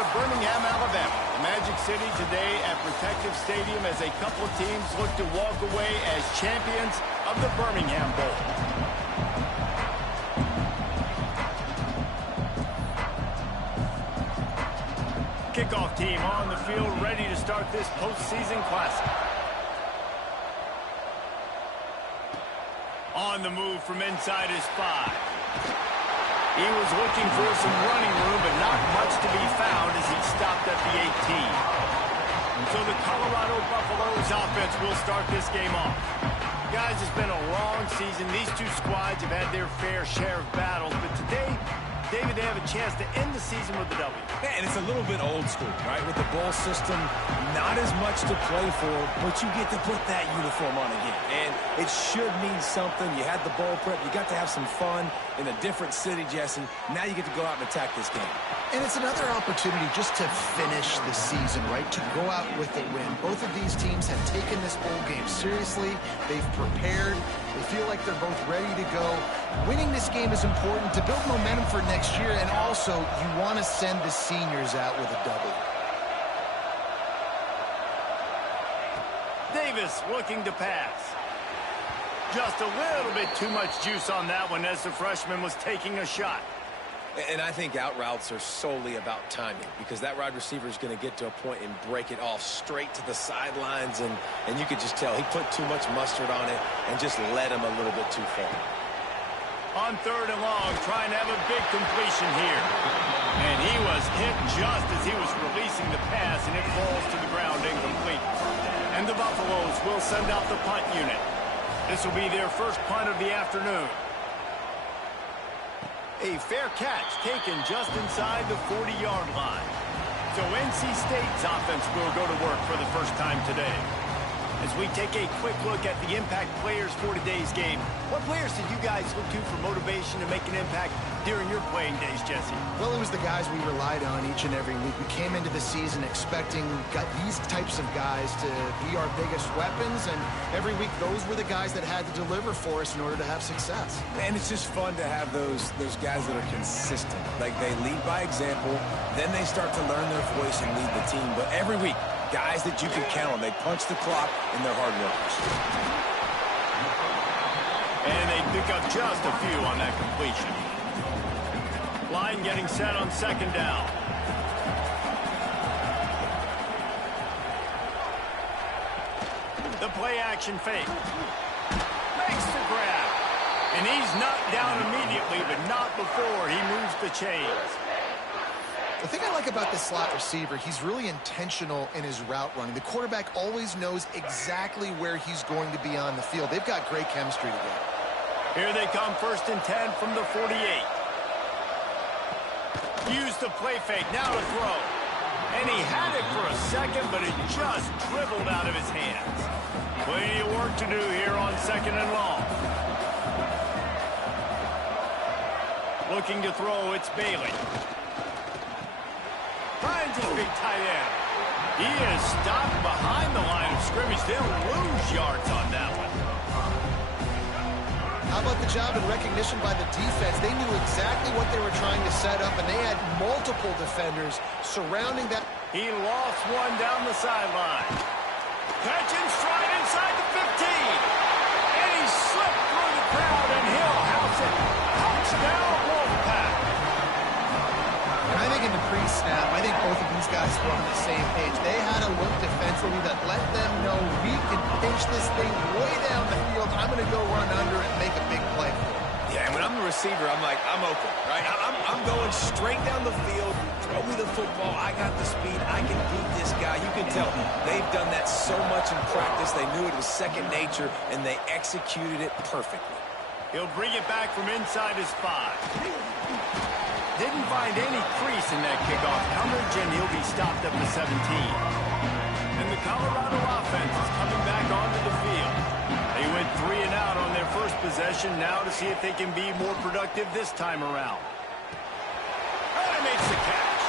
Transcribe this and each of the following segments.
to Birmingham, Alabama. The Magic City today at Protective Stadium as a couple of teams look to walk away as champions of the Birmingham Bowl. Kickoff team on the field ready to start this postseason classic. On the move from inside his 5. He was looking for some running room, but not much to be found as he stopped at the 18. So the Colorado Buffaloes offense will start this game off. Guys, it's been a long season. These two squads have had their fair share of battles, but today, David, they have a chance to end the season with a W. Yeah, and it's a little bit old school, right? With the bowl system, not as much to play for, but you get to put that uniform on again. And it should mean something. You had the bowl prep. You got to have some fun in a different city, Jesse. Now you get to go out and attack this game. And it's another opportunity just to finish the season, right? To go out with a win. Both of these teams have taken this bowl game seriously. They've prepared. They feel like they're both ready to go. Winning this game is important to build momentum for next year, and also you want to send the seniors out with a W. Davis looking to pass. Just a little bit too much juice on that one as the freshman was taking a shot. And I think out routes are solely about timing, because that wide receiver is going to get to a point and break it off straight to the sidelines, and you could just tell he put too much mustard on it and just led him a little bit too far. On 3rd and long, trying to have a big completion here. And he was hit just as he was releasing the pass, and it falls to the ground incomplete. And the Buffaloes will send out the punt unit. This will be their first punt of the afternoon. A fair catch taken just inside the 40-yard line. So NC State's offense will go to work for the first time today. As we take a quick look at the impact players for today's game, what players did you guys look to for motivation to make an impact during your playing days, Jesse? Well, it was the guys we relied on each and every week. We came into the season expecting these types of guys to be our biggest weapons, and every week those were the guys that had to deliver for us in order to have success. And it's just fun to have those guys that are consistent. Like, they lead by example, then they start to learn their voice and lead the team. But every week, guys that you can count on. They punch the clock, and they're hard workers. And they pick up just a few on that completion. Line getting set on 2nd down. The play action fake. Makes the grab. And he's knocked down immediately, but not before he moves the chains. The thing I like about this slot receiver, he's really intentional in his route running. The quarterback always knows exactly where he's going to be on the field. They've got great chemistry together. Here they come, 1st and 10 from the 48. Use the play fake, now to throw. And he had it for a second, but it just dribbled out of his hands. Plenty of work to do here on 2nd and long. Looking to throw, it's Bailey. Finds his big tight end. He is stopped behind the line of scrimmage. They'll lose yards on that one. How about the job and recognition by the defense? They knew exactly what they were trying to set up, and they had multiple defenders surrounding that. He lost one down the sideline. Catch in stride inside the 15. And he slipped through the crowd, and he'll house it. Touchdown, Wolfpack. And I think in the pre-snap, I think both of these guys were on the same page. They had a look defensively that let them know we can pinch this thing way down the field. I'm going to go run under and make a big play for it. Yeah, and when I'm the receiver, I'm like, I'm open, right? I'm going straight down the field. Throw me the football. I got the speed. I can beat this guy. You can tell they've done that so much in practice. They knew it was second nature, and they executed it perfectly. He'll bring it back from inside his 5. Didn't find any crease in that kickoff coverage, and he'll be stopped at the 17. And the Colorado offense is coming back onto the field. They went 3 and out on their first possession, now to see if they can be more productive this time around. And he makes the catch.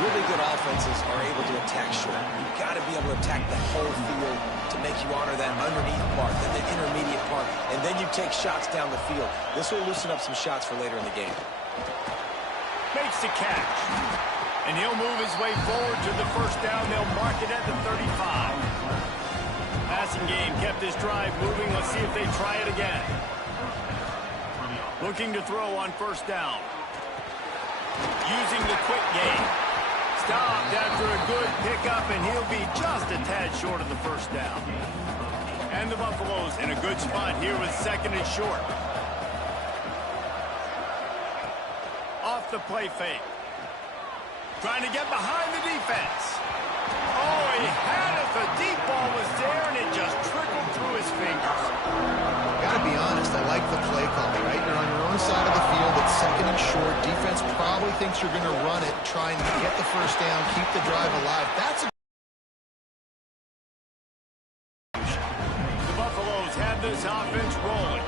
Really good offenses are able to attack short. You've got to be able to attack the whole field to make you honor that underneath part, then the intermediate part, and then you take shots down the field. This will loosen up some shots for later in the game. Makes the catch. And he'll move his way forward to the first down. They'll mark it at the 35. Passing game kept his drive moving. Let's see if they try it again. Looking to throw on first down. Using the quick game. Stopped after a good pickup, and he'll be just a tad short of the first down. And the Buffaloes in a good spot here with second and short. Off the play fake. Trying to get behind the defense. Oh, he had it. The deep ball was there, and it just trickled through his fingers. Gotta be honest, I like the play call, right? You're on your own side of the field. It's second and short. Defense probably thinks you're going to run it, try and get the first down, keep the drive alive. That's a have this offense rolling.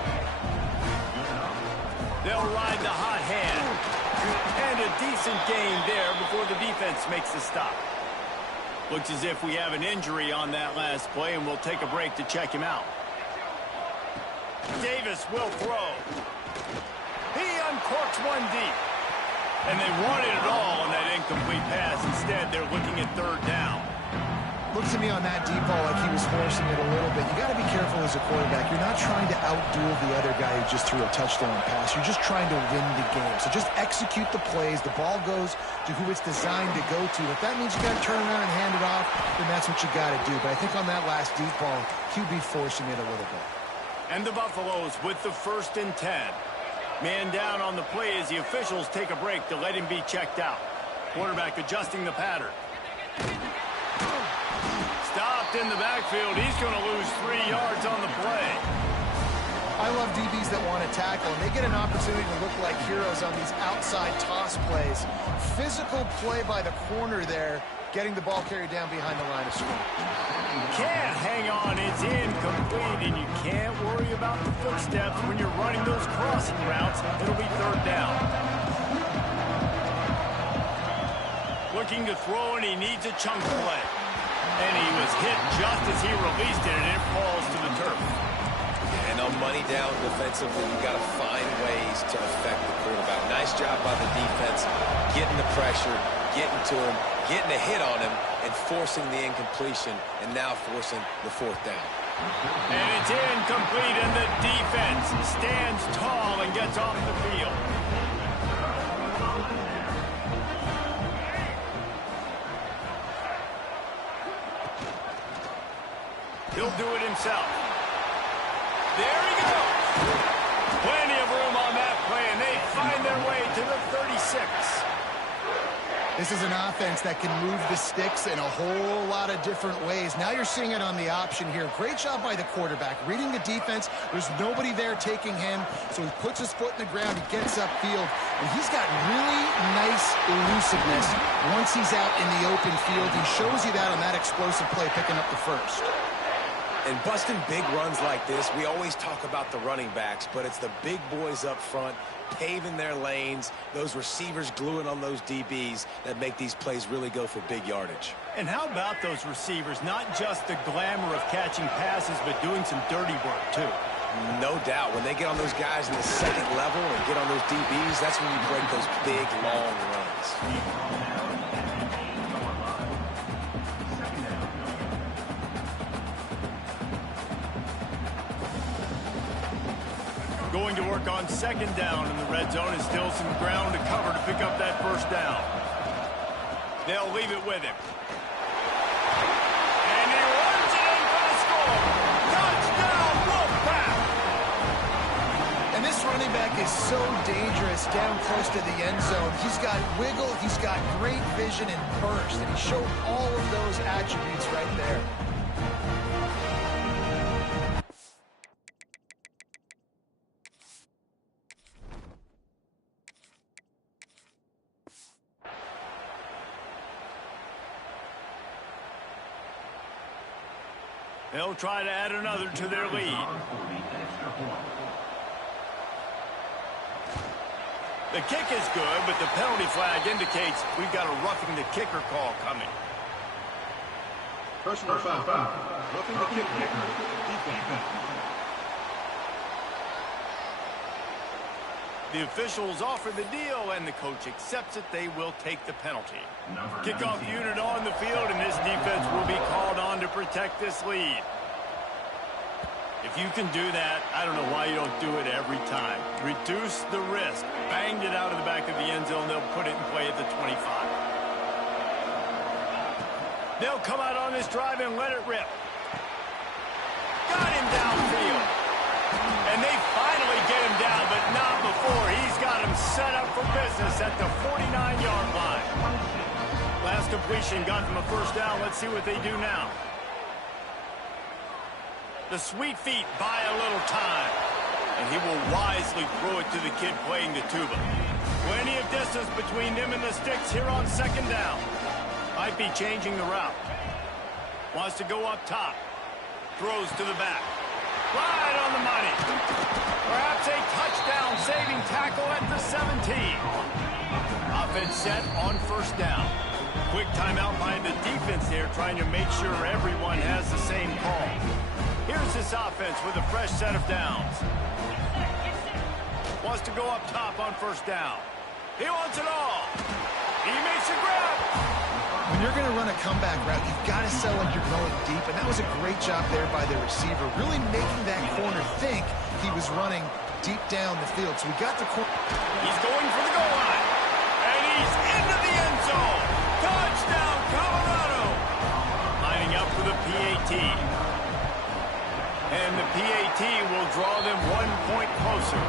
They'll ride the hot hand. And a decent gain there before the defense makes the stop. Looks as if we have an injury on that last play, and we'll take a break to check him out. Davis will throw. He uncorks one deep. And they wanted it all on that incomplete pass. Instead, they're looking at third down. Looks to me on that deep ball like he was forcing it a little bit. You got to be careful as a quarterback. You're not trying to outduel the other guy who just threw a touchdown pass. You're just trying to win the game. So just execute the plays. The ball goes to who it's designed to go to. If that means you got to turn around and hand it off, then that's what you got to do. But I think on that last deep ball, QB forcing it a little bit. And the Buffaloes with the 1st and 10. Man down on the play as the officials take a break to let him be checked out. Quarterback adjusting the pattern. Stopped in the backfield. He's going to lose 3 yards on the play. I love DBs that want to tackle, and they get an opportunity to look like heroes on these outside toss plays. Physical play by the corner there, getting the ball carried down behind the line of scrimmage. Can't hang on. It's incomplete, and you can't worry about the footsteps when you're running those crossing routes. It'll be third down. Looking to throw, and he needs a chunk play. And he was hit just as he released it, and it falls to the turf. And on money down defensively, you got to find ways to affect the quarterback. Nice job by the defense, getting the pressure, getting to him, getting a hit on him, and forcing the incompletion, and now forcing the fourth down. And it's incomplete, and the defense stands tall and gets off the field. He'll do it himself. There he goes. Plenty of room on that play, and they find their way to the 36. This is an offense that can move the sticks in a whole lot of different ways. Now you're seeing it on the option here. Great job by the quarterback. Reading the defense, there's nobody there taking him, so he puts his foot in the ground, he gets upfield, and he's got really nice elusiveness once he's out in the open field. He shows you that on that explosive play, picking up the first. And busting big runs like this, we always talk about the running backs, but it's the big boys up front paving their lanes, those receivers gluing on those DBs that make these plays really go for big yardage. And how about those receivers? Not just the glamour of catching passes, but doing some dirty work, too. No doubt. When they get on those guys in the second level and get on those DBs, that's when you break those big, long runs. Going to work on second down in the red zone, and still some ground to cover to pick up that first down. They'll leave it with him. And he runs it in for the score. Touchdown, Wolfpack! And this running back is so dangerous down close to the end zone. He's got wiggle, he's got great vision and burst, and he showed all of those attributes right there. They'll try to add another to their lead. The kick is good, but the penalty flag indicates we've got a roughing the kicker call coming. Personal foul. Roughing the kicker. Defense. The officials offer the deal, and the coach accepts it. They will take the penalty. Kickoff unit on the field, and this defense will be called on to protect this lead. If you can do that, I don't know why you don't do it every time. Reduce the risk. Banged it out of the back of the end zone. They'll put it in play at the 25. They'll come out on this drive and let it rip. Got him downfield. And they finally get him down, but not before. He's got him set up for business at the 49-yard line. Last completion got them a first down. Let's see what they do now. The sweet feet buy a little time. And he will wisely throw it to the kid playing the tuba. Plenty of distance between them and the sticks here on second down. Might be changing the route. Wants to go up top. Throws to the back. Right on the money. Perhaps a touchdown-saving tackle at the 17. Offense set on first down. Quick timeout by the defense there, trying to make sure everyone has the same call. Here's this offense with a fresh set of downs. Wants to go up top on first down. He wants it all. He makes a grab. When you're going to run a comeback route, you've got to sell like you're going deep, and that was a great job there by the receiver, really making that corner think he was running deep down the field. So we got the corner. He's going for the goal line, and he's into the end zone. Touchdown, Colorado. Lining up for the PAT. And the PAT will draw them 1 point closer.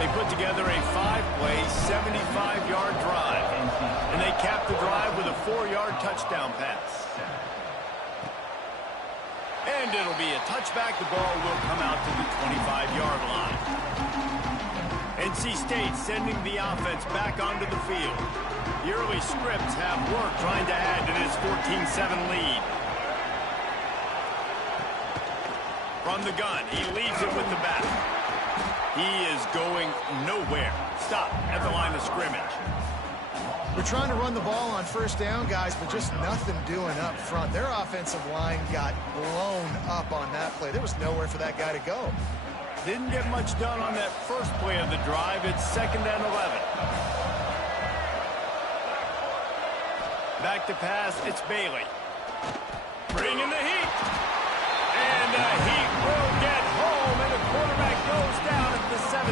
They put together a 5-play, 75-yard drive. And they cap the drive with a 4-yard touchdown pass. And it'll be a touchback. The ball will come out to the 25-yard line. NC State sending the offense back onto the field. The early scripts have work trying to add to this 14-7 lead. From the gun, he leaves it with the back. He is going nowhere. Stop at the line of scrimmage. We're trying to run the ball on first down, guys, but just nothing doing up front. Their offensive line got blown up on that play. There was nowhere for that guy to go. Didn't get much done on that first play of the drive. It's 2nd and 11. Back to pass, it's Bailey. Bringing the heat. And the heat will get home, and the quarterback goes down at the 17.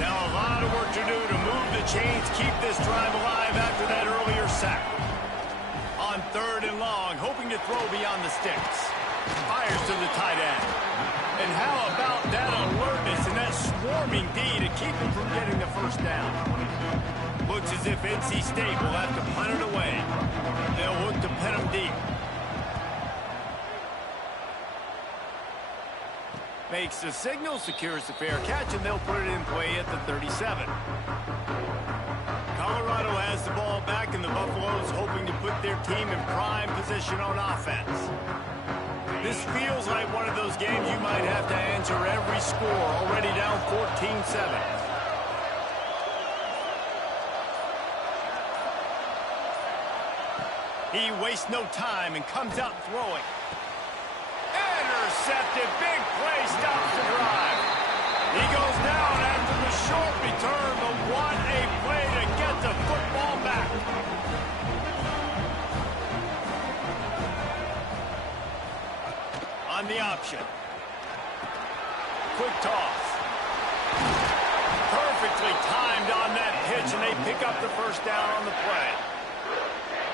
Now a lot of work to do to move the chains, keep this drive alive after that earlier sack. On 3rd and long, hoping to throw beyond the sticks. Fires to the tight end. And how about that alertness and that swarming D to keep him from getting the first down? Looks as if NC State will have to punt it away. They'll look to pin him deep. Makes the signal, secures the fair catch, and they'll put it in play at the 37. Colorado has the ball back, and the Buffaloes hoping to put their team in prime position on offense. This feels like one of those games you might have to answer every score, already down 14-7. He wastes no time and comes out throwing. Intercepted. Big play stops the drive. He goes down after the short return, but what a play to get the football back. On the option. Quick toss. Perfectly timed on that pitch, and they pick up the first down on the play.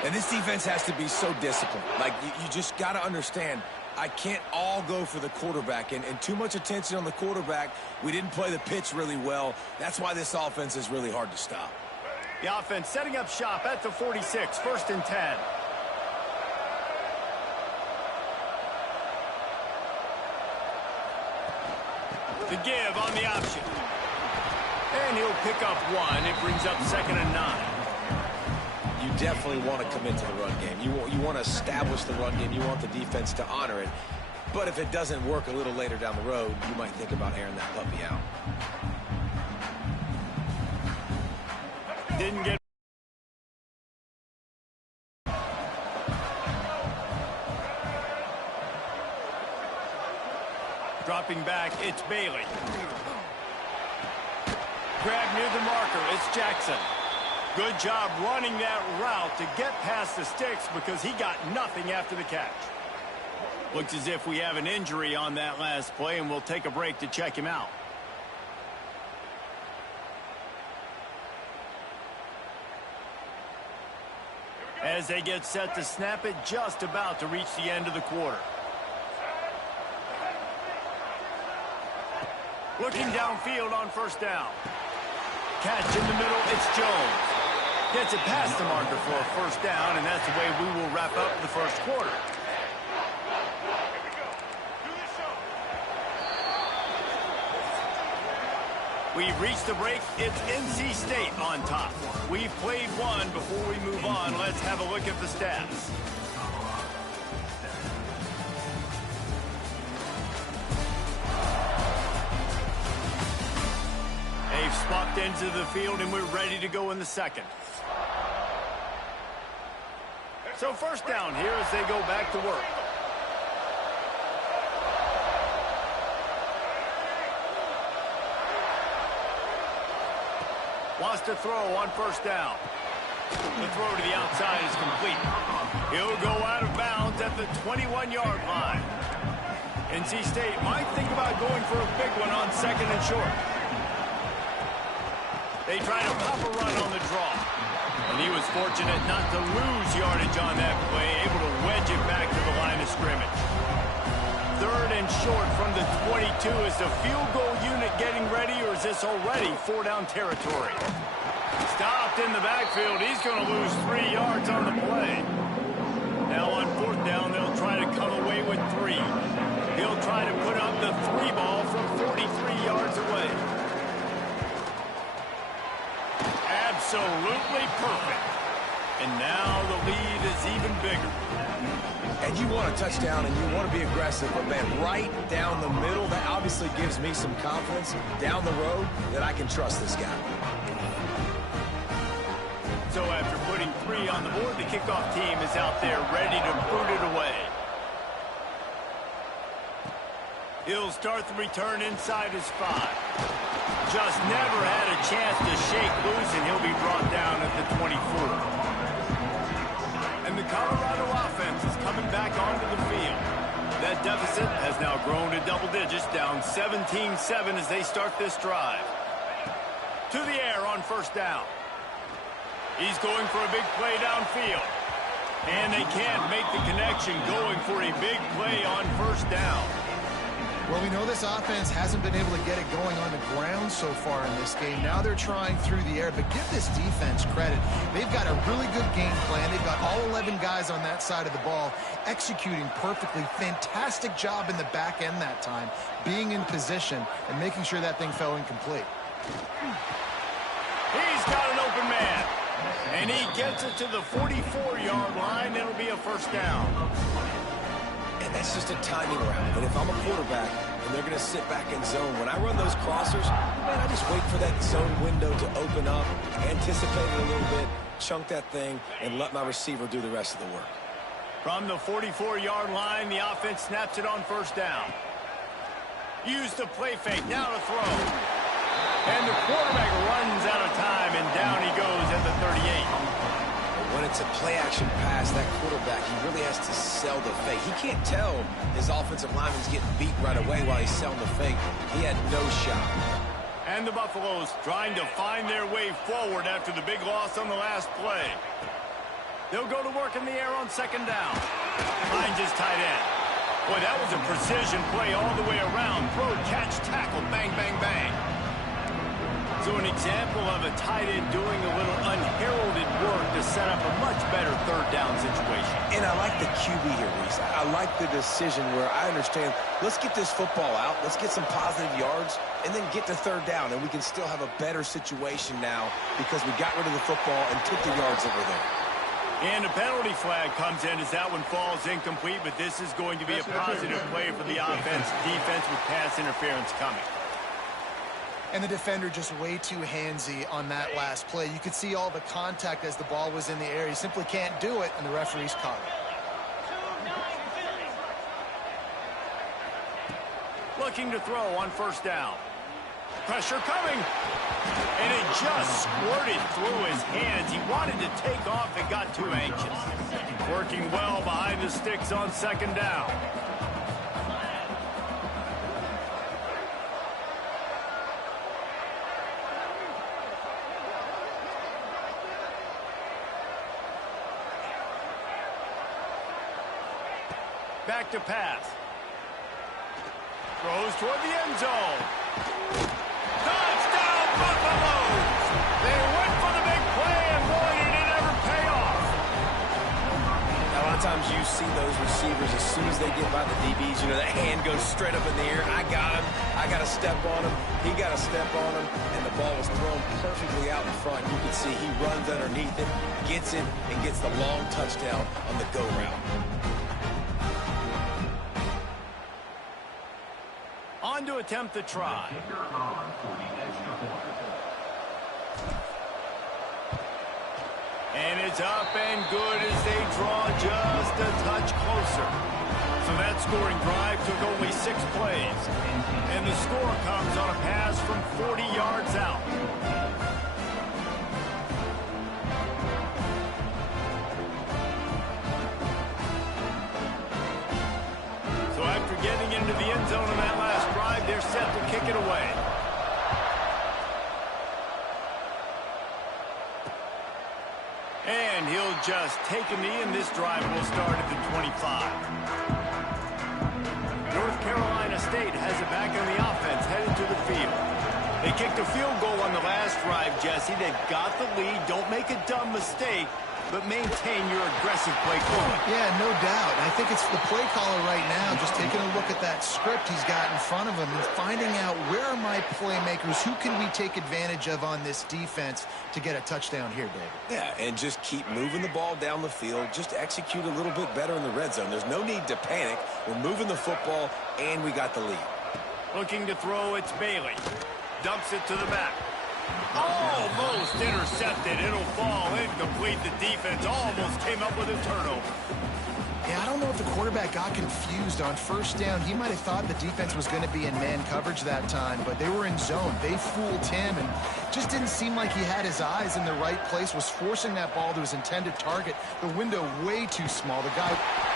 And this defense has to be so disciplined. Like, you just got to understand, I can't all go for the quarterback, and too much attention on the quarterback. We didn't play the pitch really well. That's why this offense is really hard to stop. The offense setting up shop at the 46, 1st and 10. The give on the option. And he'll pick up 1. It brings up 2nd and 9. You definitely want to commit to the run game. You want to establish the run game. You want the defense to honor it. But if it doesn't work a little later down the road, you might think about airing that puppy out. Didn't get. Dropping back, it's Bailey. grab near the marker. It's Jackson. Good job running that route to get past the sticks because he got nothing after the catch. Looks as if we have an injury on that last play, and we'll take a break to check him out. As they get set to snap it, just about to reach the end of the quarter. Looking downfield on first down. Catch in the middle, it's Jones. Gets it past the marker for a first down, and that's the way we will wrap up the first quarter. We've reached the break. It's NC State on top. We've played one. Before we move on, let's have a look at the stats. They've swapped into the field, and we're ready to go in the second. So first down here as they go back to work. Wants to throw on first down. The throw to the outside is complete. He'll go out of bounds at the 21-yard line. NC State might think about going for a big one on second and short. They try to pop a run on the draw. And he was fortunate not to lose yardage on that play, able to wedge it back to the line of scrimmage. Third and short from the 22. Is the field goal unit getting ready, or is this already four-down territory? Stopped in the backfield. He's going to lose 3 yards on the play. Now on fourth down, they'll try to come away with 3. He'll try to put up the 3 ball from 43 yards away. Absolutely perfect. And now the lead is even bigger. And you want a touchdown and you want to be aggressive, but man, right down the middle, that obviously gives me some confidence down the road that I can trust this guy. So after putting 3 on the board, the kickoff team is out there ready to boot it away. He'll start the return inside his 5. Just never had a chance to shake loose, and he'll be brought down at the 24. And the Colorado offense is coming back onto the field. That deficit has now grown to double digits, down 17-7 as they start this drive. To the air on first down. He's going for a big play downfield. And they can't make the connection, going for a big play on first down. Well, we know this offense hasn't been able to get it going on the ground so far in this game. Now they're trying through the air, but give this defense credit. They've got a really good game plan. They've got all 11 guys on that side of the ball executing perfectly. Fantastic job in the back end that time, being in position and making sure that thing fell incomplete. He's got an open man, and he gets it to the 44-yard line. It'll be a first down. And that's just a timing route. But if I'm a quarterback and they're going to sit back in zone, when I run those crossers, man, I just wait for that zone window to open up, anticipate it a little bit, chunk that thing, and let my receiver do the rest of the work. From the 44-yard line, the offense snaps it on first down. Use the play fake, now to throw. And the quarterback runs out of time, and down he goes at the 38. When it's a play-action pass, that quarterback, he really has to sell the fake. He can't tell his offensive lineman's getting beat right away while he's selling the fake. He had no shot. And the Buffaloes trying to find their way forward after the big loss on the last play. They'll go to work in the air on second down. Finds his tight end. Boy, that was a precision play all the way around. Throw, catch, tackle, bang, bang, bang. So an example of a tight end doing a little unheralded work to set up a much better third down situation. And I like the QB here, Reese. I like the decision where I understand, let's get this football out, let's get some positive yards, and then get to third down, and we can still have a better situation now because we got rid of the football and took the yards over there. And a penalty flag comes in as that one falls incomplete, but this is going to be a positive play for the offense. Defense with pass interference coming. And the defender just way too handsy on that last play. You could see all the contact as the ball was in the air. He simply can't do it, and the referee's caught it. Looking to throw on first down. Pressure coming. And it just squirted through his hands. He wanted to take off and got too anxious. Working well behind the sticks on second down. Back to pass. Throws toward the end zone. Touchdown, Buffaloes! They went for the big play, and boy, did it ever pay off. Now, a lot of times you see those receivers, as soon as they get by the DBs, you know, that hand goes straight up in the air. I got him. I got to step on him. He got to step on him, and the ball was thrown perfectly out in front. You can see he runs underneath it, gets it, and gets the long touchdown on the go route. On to attempt the try. And it's up and good as they draw just a touch closer. So that scoring drive took only 6 plays. And the score comes on a pass from 40 yards out. So after getting into the end zone in that last drive, they're set to kick it away. And he'll just take a knee, and this drive will start at the 25. North Carolina State has it back in the offense, headed to the field. They kicked a field goal on the last drive, Jesse. They've got the lead. Don't make a dumb mistake, but maintain your aggressive play calling. Yeah, no doubt. I think it's the play caller right now just taking a look at that script he's got in front of him and finding out where are my playmakers, who can we take advantage of on this defense to get a touchdown here, David. Yeah, and just keep moving the ball down the field. Just execute a little bit better in the red zone. There's no need to panic. We're moving the football, and we got the lead. Looking to throw, it's Bailey. Dumps it to the back. Almost intercepted. It'll fall incomplete. The defense almost came up with a turnover. Yeah, I don't know if the quarterback got confused on first down. He might have thought the defense was going to be in man coverage that time, but they were in zone. They fooled him and just didn't seem like he had his eyes in the right place, was forcing that ball to his intended target. The window way too small. The guy...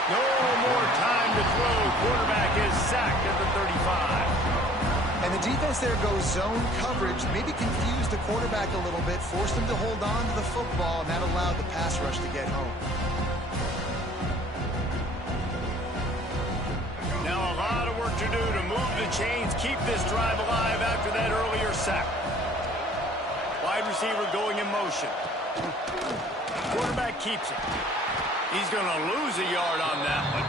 No more time to throw. Quarterback is sacked at the 35. And the defense there goes zone coverage, maybe confused the quarterback a little bit, forced him to hold on to the football, and that allowed the pass rush to get home. Now a lot of work to do to move the chains, keep this drive alive after that earlier sack. Wide receiver going in motion. Quarterback keeps it. He's going to lose a yard on that one.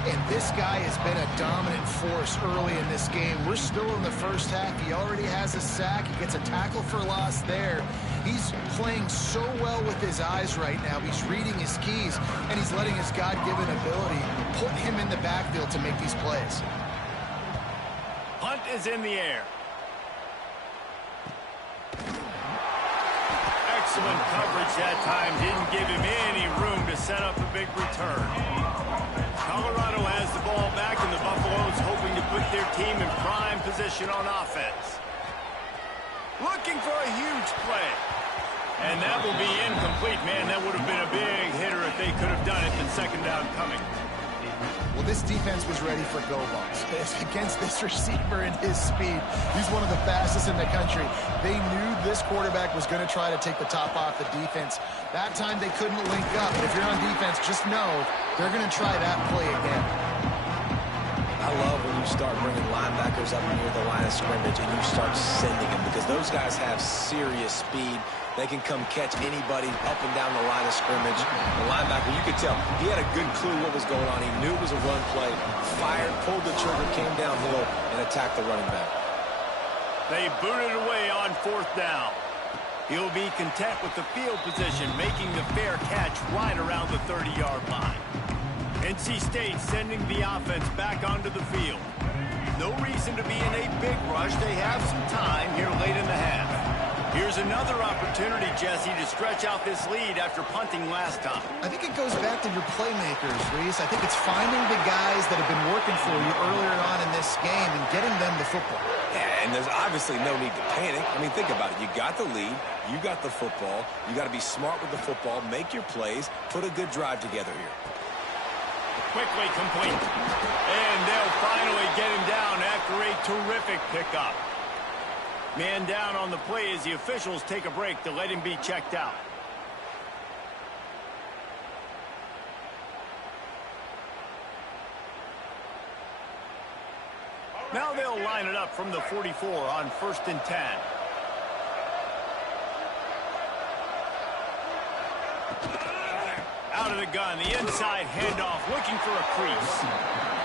And this guy has been a dominant force early in this game. We're still in the first half. He already has a sack. He gets a tackle for loss there. He's playing so well with his eyes right now. He's reading his keys, and he's letting his God-given ability put him in the backfield to make these plays. Hunt is in the air. Excellent coverage that time. Didn't give him any room to set up a big return. Colorado has the ball back, and the Buffaloes hoping to put their team in prime position on offense. Looking for a huge play. And that will be incomplete. Man, that would have been a big hitter if they could have done it. And second down coming. Well, this defense was ready for go balls. Against this receiver and his speed, he's one of the fastest in the country. They knew this quarterback was going to try to take the top off the defense. That time they couldn't link up. But if you're on defense, just know they're going to try that play again. I love when you start bringing linebackers up near the line of scrimmage and you start sending them, because those guys have serious speed. They can come catch anybody up and down the line of scrimmage. The linebacker, you could tell, he had a good clue what was going on. He knew it was a run play, fired, pulled the trigger, came downhill, and attacked the running back. They booted away on fourth down. He'll be content with the field position, making the fair catch right around the 30-yard line. NC State sending the offense back onto the field. No reason to be in a big rush. They have some time here late in the half. Here's another opportunity, Jesse, to stretch out this lead after punting last time. I think it goes back to your playmakers, Reese. I think it's finding the guys that have been working for you earlier on in this game and getting them the football. Yeah, and there's obviously no need to panic. I mean, think about it. You got the lead. You got the football. You got to be smart with the football. Make your plays. Put a good drive together here. Quickly complete. And they'll finally get him down after a terrific pickup. Man down on the play as the officials take a break to let him be checked out. Now they'll line it up from the 44 on 1st and 10. Out of the gun, the inside handoff, looking for a crease.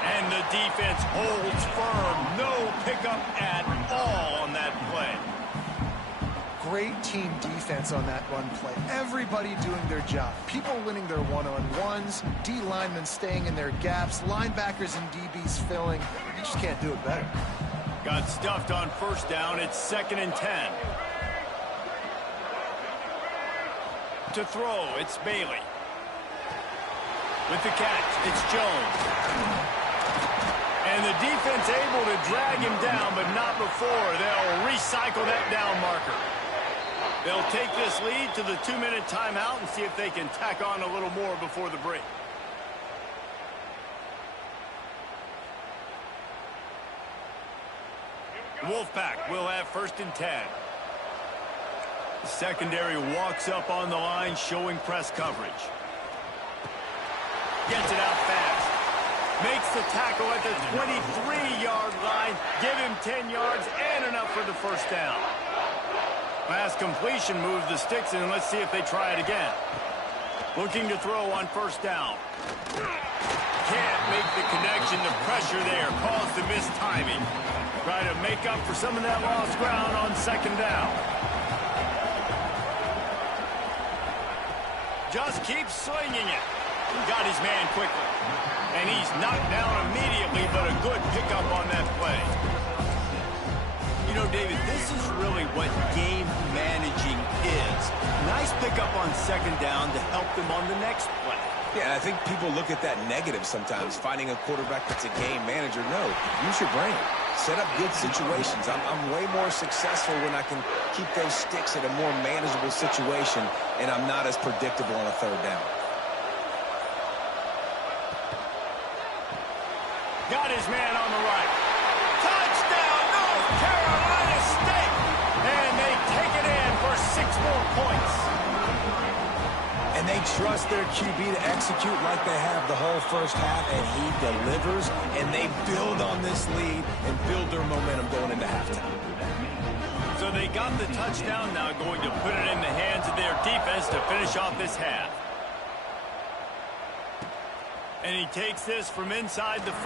And the defense holds firm. No pickup at all on that play. Great team defense on that run play. Everybody doing their job. People winning their one-on-ones, D linemen staying in their gaps, linebackers and DBs filling. You just can't do it better. Got stuffed on 1st down. It's 2nd and 10. To throw, it's Bailey. With the catch, it's Jones. And the defense able to drag him down, but not before. They'll recycle that down marker. They'll take this lead to the 2-minute timeout and see if they can tack on a little more before the break. Wolfpack will have 1st and 10. The secondary walks up on the line, showing press coverage. Gets it out fast. Makes the tackle at the 23-yard line. Give him 10 yards and enough for the 1st down. Last completion moves the sticks in. Let's see if they try it again. Looking to throw on 1st down. Can't make the connection. The pressure there caused the missed timing. Try to make up for some of that lost ground on 2nd down. Just keeps swinging it. Got his man quickly. And he's knocked down immediately, but a good pickup on that play. You know, David, this is really what game managing is. Nice pickup on 2nd down to help them on the next play. Yeah, I think people look at that negative sometimes, finding a quarterback that's a game manager. No, use your brain. Set up good situations. I'm way more successful when I can keep those sticks at a more manageable situation, and I'm not as predictable on a 3rd down. Got his man on the right. Touchdown, North Carolina State! And they take it in for 6 more points. And they trust their QB to execute like they have the whole 1st half, and he delivers, and they build on this lead and build their momentum going into halftime. So they got the touchdown, now going to put it in the hands of their defense to finish off this half. And he takes this from inside the 5.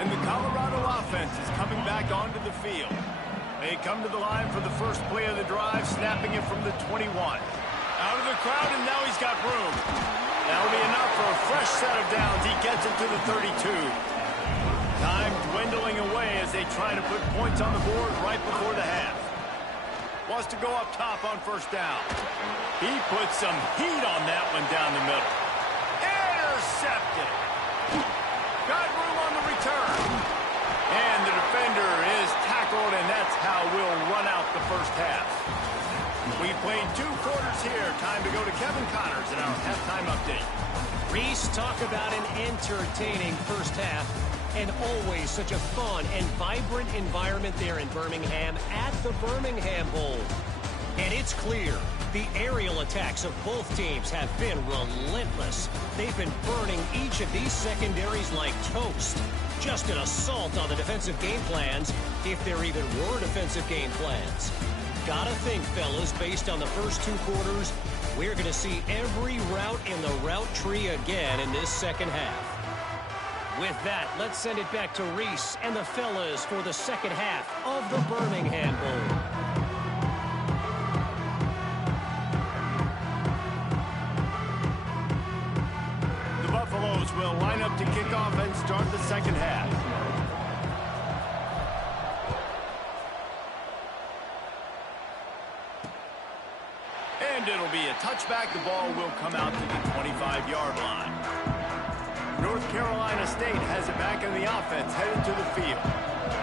And the Colorado offense is coming back onto the field. They come to the line for the first play of the drive, snapping it from the 21. Out of the crowd, and now he's got room. That'll be enough for a fresh set of downs. He gets it to the 32. Time dwindling away as they try to put points on the board right before the half. Wants to go up top on 1st down. He puts some heat on that one down the middle. Intercepted. Got room on the return. And the defender is tackled, and that's how we'll run out the 1st half. We played 2 quarters here. Time to go to Kevin Connors in our halftime update. Reese, talk about an entertaining 1st half. And always such a fun and vibrant environment there in Birmingham at the Birmingham Bowl. And it's clear, the aerial attacks of both teams have been relentless. They've been burning each of these secondaries like toast. Just an assault on the defensive game plans, if there even were defensive game plans. Gotta think, fellas, based on the first 2 quarters, we're going to see every route in the route tree again in this 2nd half. With that, let's send it back to Reese and the fellas for the 2nd half of the Birmingham Bowl. The Buffaloes will line up to kick off offense start the second half. And it'll be a touchback. The ball will come out to the 25-yard line. North Carolina State has it back in the offense, headed to the field.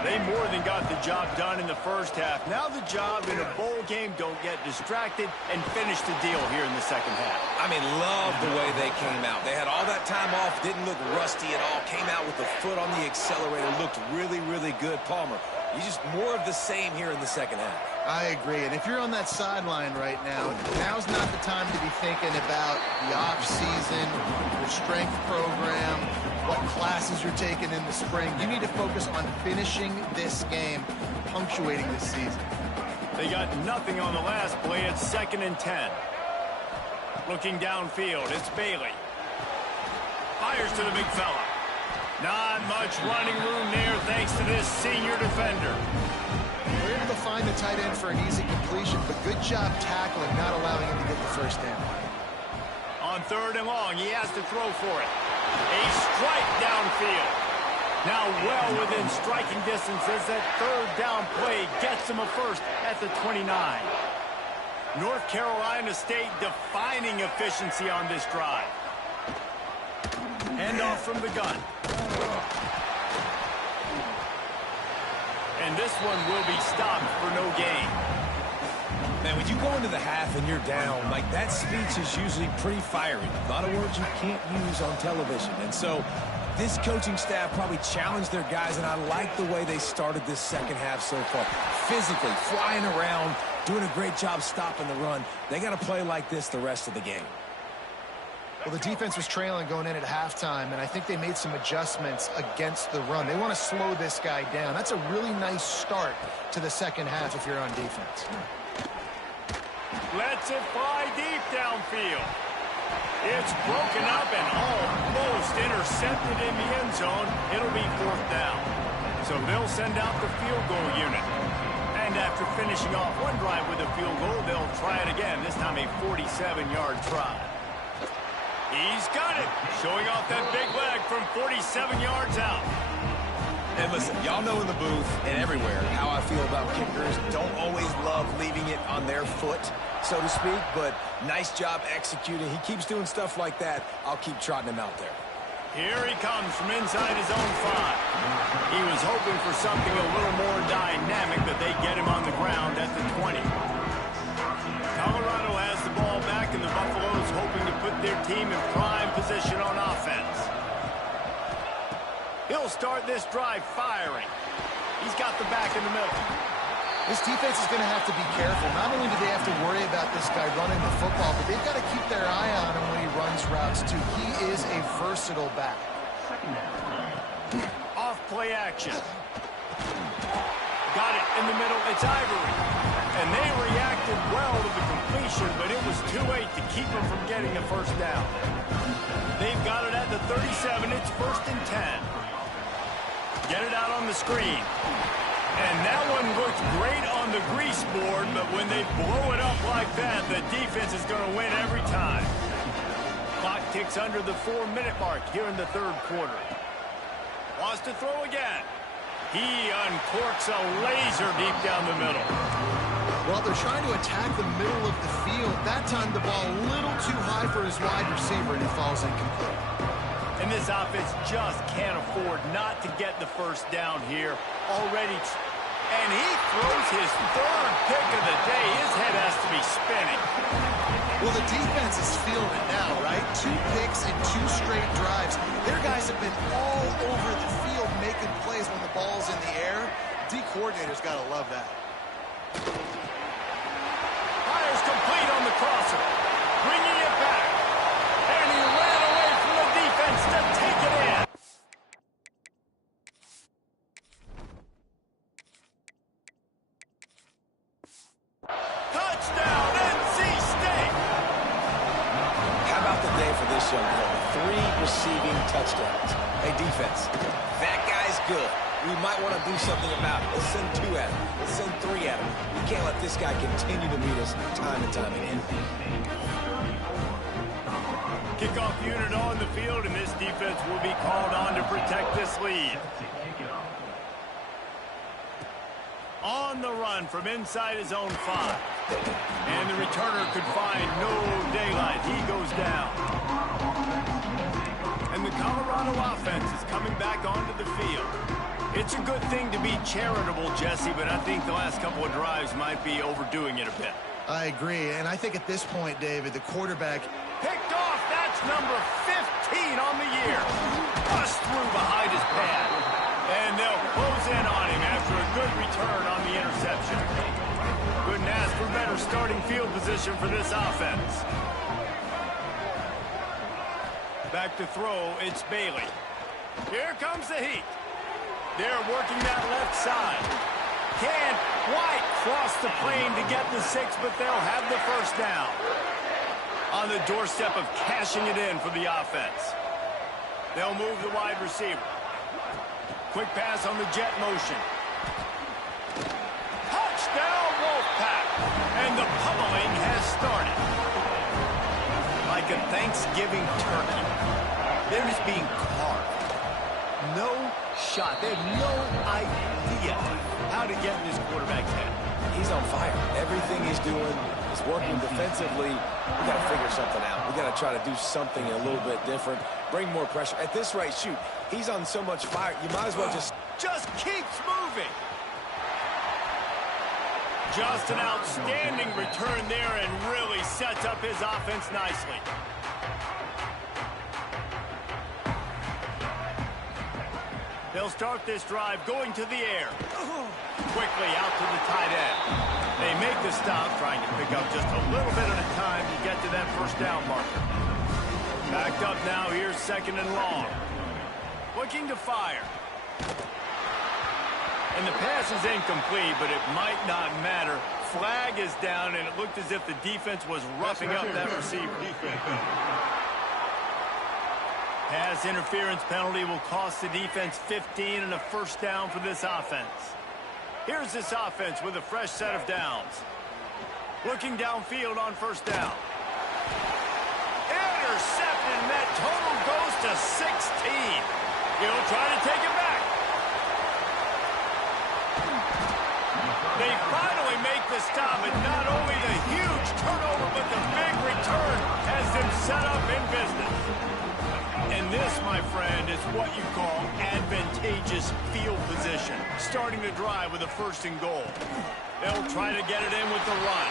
They more than got the job done in the first half. Now the job in a bowl game, don't get distracted and finish the deal here in the second half. I mean, love the way they came out. They had all that time off, didn't look rusty at all, came out with the foot on the accelerator, looked really, really good. Palmer, you just more of the same here in the second half. I agree. And if you're on that sideline right now, now's not the time to be thinking about the off-season, your strength program, what classes you're taking in the spring. You need to focus on finishing this game, punctuating this season. They got nothing on the last play. It's 2nd and 10. Looking downfield, it's Bailey. Fires to the big fella. Not much running room there thanks to this senior defender. We're able to find the tight end for an easy completion, but good job tackling, not allowing him to get the first down. On 3rd and long, he has to throw for it. A strike downfield. Now well within striking distance as that 3rd down play gets him a first at the 29. North Carolina State defining efficiency on this drive. Handoff from the gun. And this one will be stopped for no gain. Man, when you go into the half and you're down, like that speech is usually pretty fiery. A lot of words you can't use on television. And so this coaching staff probably challenged their guys, and I like the way they started this second half so far. Physically, flying around, doing a great job stopping the run. They got to play like this the rest of the game. Well, the defense was trailing going in at halftime, and I think they made some adjustments against the run. They want to slow this guy down. That's a really nice start to the second half if you're on defense. Lets it fly deep downfield. It's broken up and almost intercepted in the end zone. It'll be 4th down. So they'll send out the field goal unit. And after finishing off one drive with a field goal, they'll try it again, this time a 47-yard try. He's got it, showing off that big leg from 47 yards out. And listen, y'all know in the booth and everywhere how I feel about kickers. Don't always love leaving it on their foot, so to speak, but nice job executing. He keeps doing stuff like that. I'll keep trotting him out there. Here he comes from inside his own 5. He was hoping for something a little more dynamic, but they get him on the ground at the 20. Colorado has the ball back, and the Buffaloes hoping to put their team in prime position on offense. He'll start this drive firing. He's got the back in the middle. This defense is going to have to be careful. Not only do they have to worry about this guy running the football, but they've got to keep their eye on him when he runs routes, too. He is a versatile back. Off play action. Got it in the middle. It's Ivory. And they reacted well to the completion, but it was too late to keep them from getting the first down. They've got it at the 37. It's 1st and 10. Get it out on the screen. And that one looked great on the grease board, but when they blow it up like that, the defense is going to win every time. Clock ticks under the 4-minute mark here in the 3rd quarter. Wants to throw again. He uncorks a laser deep down the middle. Well, they're trying to attack the middle of the field. That time the ball a little too high for his wide receiver, and it falls incomplete. And this offense just can't afford not to get the first down here. Already, and he throws his 3rd pick of the day. His head has to be spinning. Well, the defense is feeling it now, right? 2 picks in 2 straight drives. Their guys have been all over the field making plays when the ball's in the air. D coordinator's got to love that. Fires complete on the crosser. Bringing it back. And he ran away from the defense to take it in. Touchdown, NC State. How about the day for this young player? 3 receiving touchdowns. Hey, defense, that guy's good. We might want to do something about it. Let's send 2 at him. Let's send 3 at him. We can't let this guy continue to beat us time and time again. Kickoff unit on the field, and this defense will be called on to protect this lead. On the run from inside his own 5. And the returner could find no daylight. He goes down. And the Colorado offense is coming back onto the field. It's a good thing to be charitable, Jesse, but I think the last couple of drives might be overdoing it a bit. I agree, and I think at this point, David, the quarterback... Picked off, that's number 15 on the year. Bust through behind his pad. And they'll close in on him after a good return on the interception. Couldn't ask for better starting field position for this offense. Back to throw, it's Bailey. Here comes the heat. They're working that left side. Can't quite cross the plane to get the 6, but they'll have the first down. On the doorstep of cashing it in for the offense. They'll move the wide receiver. Quick pass on the jet motion. Touchdown, Wolfpack! And the pummeling has started. Like a Thanksgiving turkey. They're just being carved. No shot. They have no idea how to get in this quarterback's head. He's on fire. Everything he's doing is working defensively. We got to figure something out. We got to try to do something a little bit different. Bring more pressure. At this rate, shoot, he's on so much fire. You might as well just keeps moving. Just an outstanding return there and really sets up his offense nicely. They'll start this drive going to the air. Quickly out to the tight end. They make the stop, trying to pick up just a little bit at a time to get to that first down marker. Backed up now, here's 2nd and long. Looking to fire. And the pass is incomplete, but it might not matter. Flag is down, and it looked as if the defense was roughing up that receiver. Pass interference penalty will cost the defense 15 and a first down for this offense. Here's this offense with a fresh set of downs. Looking downfield on first down. Intercepted, and that total goes to 16. He'll try to take it back. They finally make the stop, and not only the huge turnover, but the big return has them set up in business. And this, my friend, is what you call advantageous field position. Starting the drive with a 1st and goal. They'll try to get it in with the run.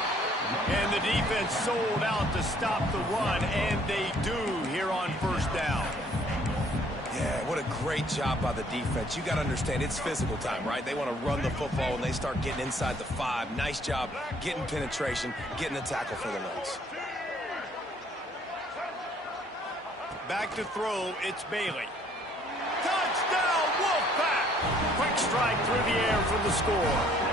And the defense sold out to stop the run, and they do here on first down. Yeah, what a great job by the defense. You got to understand, it's physical time, right? They want to run the football, and they start getting inside the 5. Nice job getting penetration, getting the tackle for the legs. Back to throw, it's Bailey. Touchdown, Wolfpack! Quick strike through the air for the score.